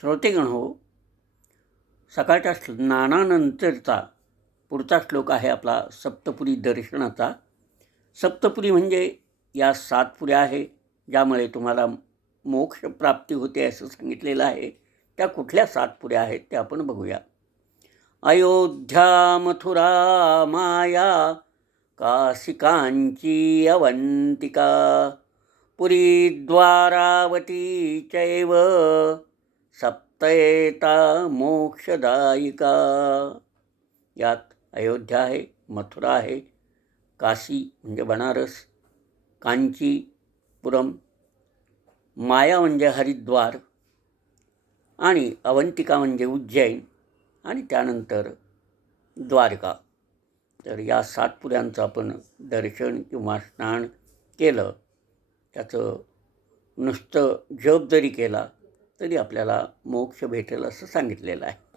श्रोतेगण हो सकाळच्या स्नानानंतरचा पुढचा श्लोक आहे आपला सप्तपुरी दर्शनाचा. सप्तपुरी म्हणजे या सात पुऱ्या आहे ज्यामुळे तुम्हाला मोक्षप्राप्ती होते असं सांगितलेलं आहे. त्या कुठल्या सात पुऱ्या आहेत त्या आपण बघूया. अयोध्या मथुरा माया काशी अवंतिका पुरी द्वारावती चैव सप्तयेता मोक्षदायिका। यात अयोध्या आहे मथुरा आहे काशी म्हणजे बनारस कांचीपुरम माया म्हणजे हरिद्वार आणि अवंतिका म्हणजे उज्जैन आणि त्यानंतर द्वारका. तर या सात पुऱ्यांचं आपण दर्शन किंवा स्नान केलं त्याचं नुसतं जप जरी केला तरी आपल्याला मोक्ष भेटेल असं सांगितलेलं आहे.